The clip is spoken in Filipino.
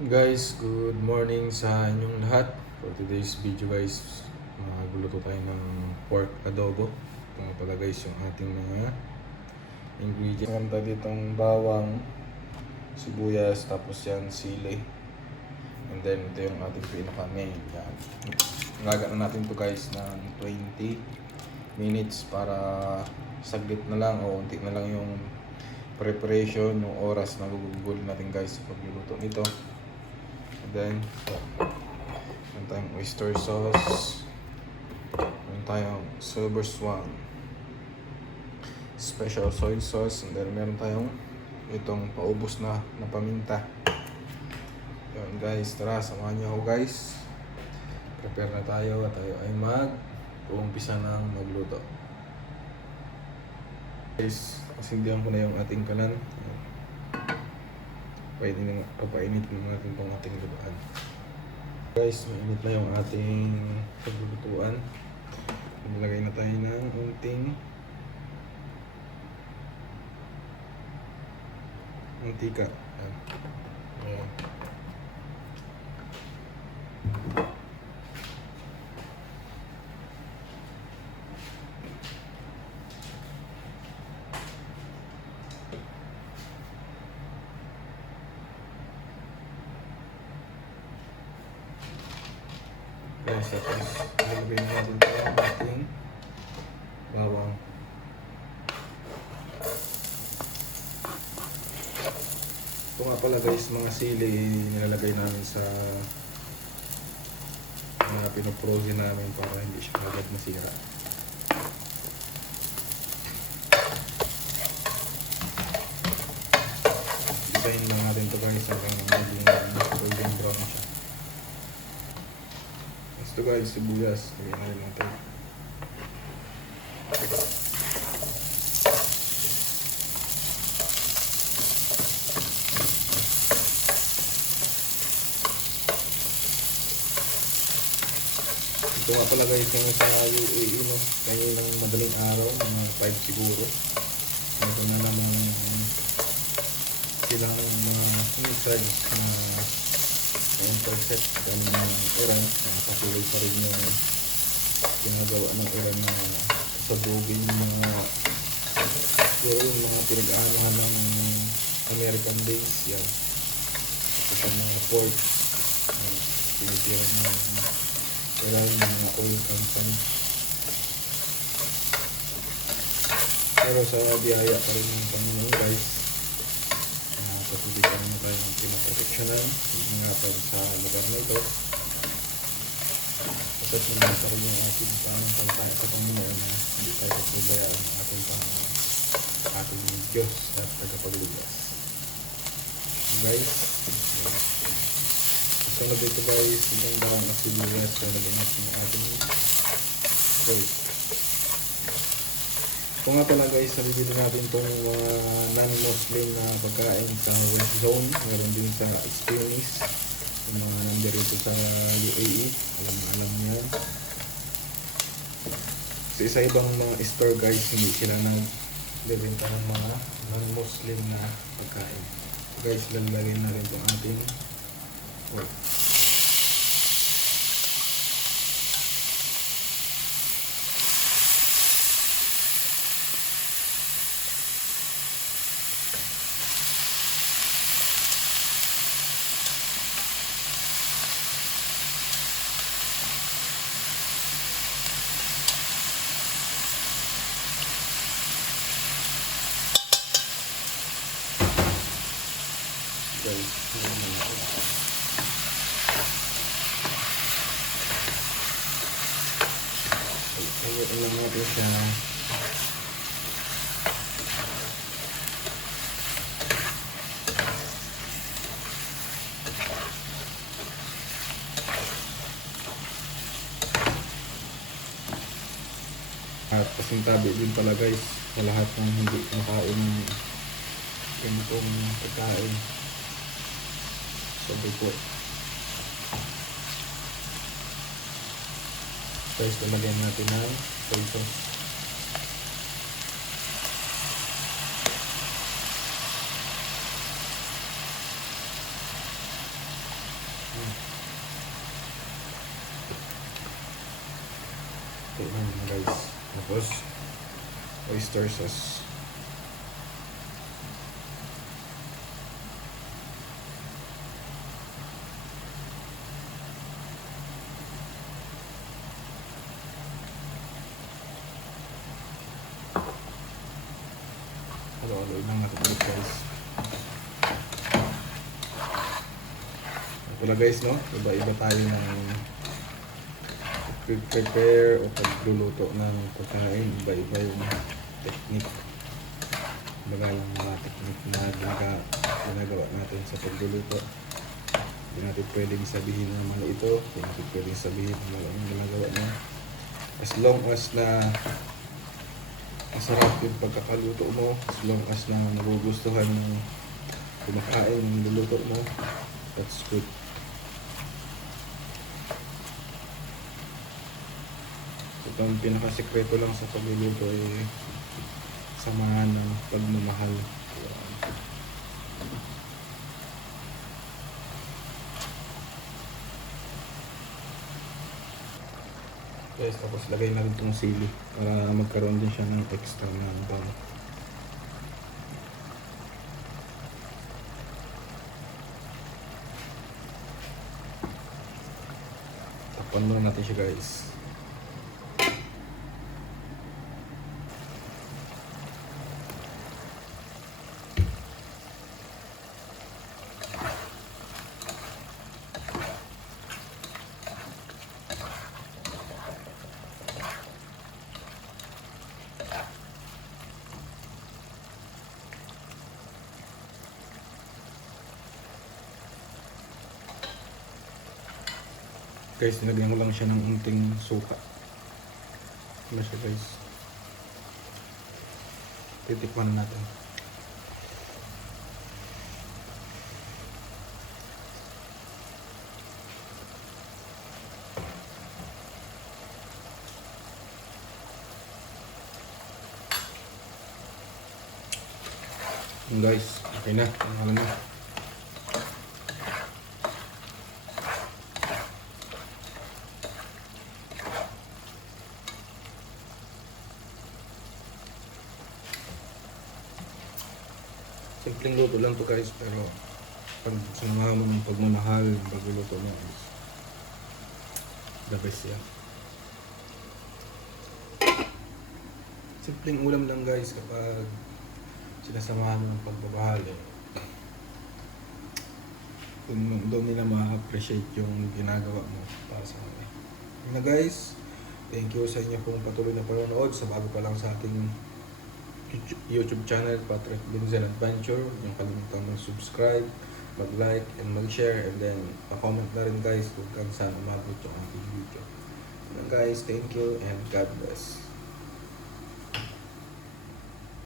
Guys, good morning sa inyong lahat. For today's video guys, magluluto tayo ng pork adobo. Ito nga pala guys yung ating mga ingredients. Meron tayo ditong bawang, sibuyas, tapos yan sili. And then ito yung ating pinaka-main. Yan. Gagana natin to guys ng 20 minutes para saglit na lang o unti na lang yung preparation, yung oras na gugugol natin guys sa pagluluto nito. And then, meron tayong oyster sauce, meron tayong silver swan, special soy sauce, and then meron tayong itong paubos na paminta. Yun guys, tara, samahan niyo ako guys. Prepare na tayo at tayo ay mag-uumpisa ng magluto. Guys, kasindihan ko na yung ating kalan. Papainit na natin itong ating lutuan. Guys, mainit na yung ating paglulutuan. Nilagay na tayo ng unting mantika. Ayan. Guys, tapos nilagay na natin ito ang ating bawang. Ito nga pala guys, mga sili nilalagay namin sa mga pinoprosin namin para hindi siya agad masira. Isahin lang natin ito guys hanggang maging golden brown siya. Ito guys, sibuyas. Lagyan na rin natin. Ito nga pala guys yung sa UAE, no? Kaya ng madaling araw, mga 5 siguro. Ito na naman silang mga sinisag na yung concept kami ng Iran. Patuloy pa rin yung ginagawa ng Iran na sabugin yung mga pinag-aanohan ng American base. Yan. Ito sa mga port. Pinitira ng Iran yung mga oil company. Pero sa biyaya pa rin ng Panginoon guys. Patuloy pa rin tayo ng pinaproteksyonan. Ingatan sa lugar na ito. At naman pa rin yung ating pananampalataya sa Panginoon na hindi tayo papabayaan ng ating Diyos at tagapagligtas. Guys, isang na dito guys, isang bawang at sibuyas na nabinat ng ating pork. Ito nga pala guys, nabibili natin itong mga non-Muslim na pagkain sa West Zone. Meron din sa Spanish. Yung mga nandito sa UAE. Alam yan. Sa isa ibang mga store guys, hindi sila nagbibenta ng mga non-Muslim na pagkain. Guys, lalagyan na rin itong ating pork. Guys, alam natin siya. At pasintabi din pala guys sa lahat ng hindi nakain ganitong pagkain. Sabi po. Guys, lalagyan natin ng soy sauce. Okay na guys. Tapos, oyster sauce. Halo-halo lang natin ulit guys. Wala guys, no? Iba-iba tayo ng prepare o pagluluto ng pagkain. Iba-iba yung technique. Iba lang mga technique na ginagawa natin sa pagluluto. Hindi natin pwedeng sabihin na mali ito. Hindi natin pwedeng sabihin na mali yung ginagawa mo. As long as na masarap yung pagkakaluto mo, as long as na nagugustuhan yung kumakain yung niluluto mo, that's good. Ito ang pinakasekreto lang sa pagluluto ay samahan ng pagmamahal. Guys, tapos lagay natin itong sili para magkaroon din siya ng extra na bang. Takpan muna natin siya guys. Guys, nilagyan ko lang siya ng unting suka. Ano siya guys? Titikman natin. Guys, okay na. Ano na. Simpleng luto lang to guys, pero pag sinamahan mo ng pagmamahal, pagluluto mo is the best yan. Simpleng ulam lang guys kapag sinasamahan mo ng pagmamahal eh. Doon nila ma-appreciate yung ginagawa mo para sa kanila. Yun na guys, thank you sa inyo kung patuloy na panonood sa bago pa lang sa ating YouTube channel, Patrick Binzel Adventure. Yung kalimutan mag-subscribe, mag-like, and mag-share, and then pa-comment na rin guys kung saan umabot yung ating video. Guys, thank you and God bless.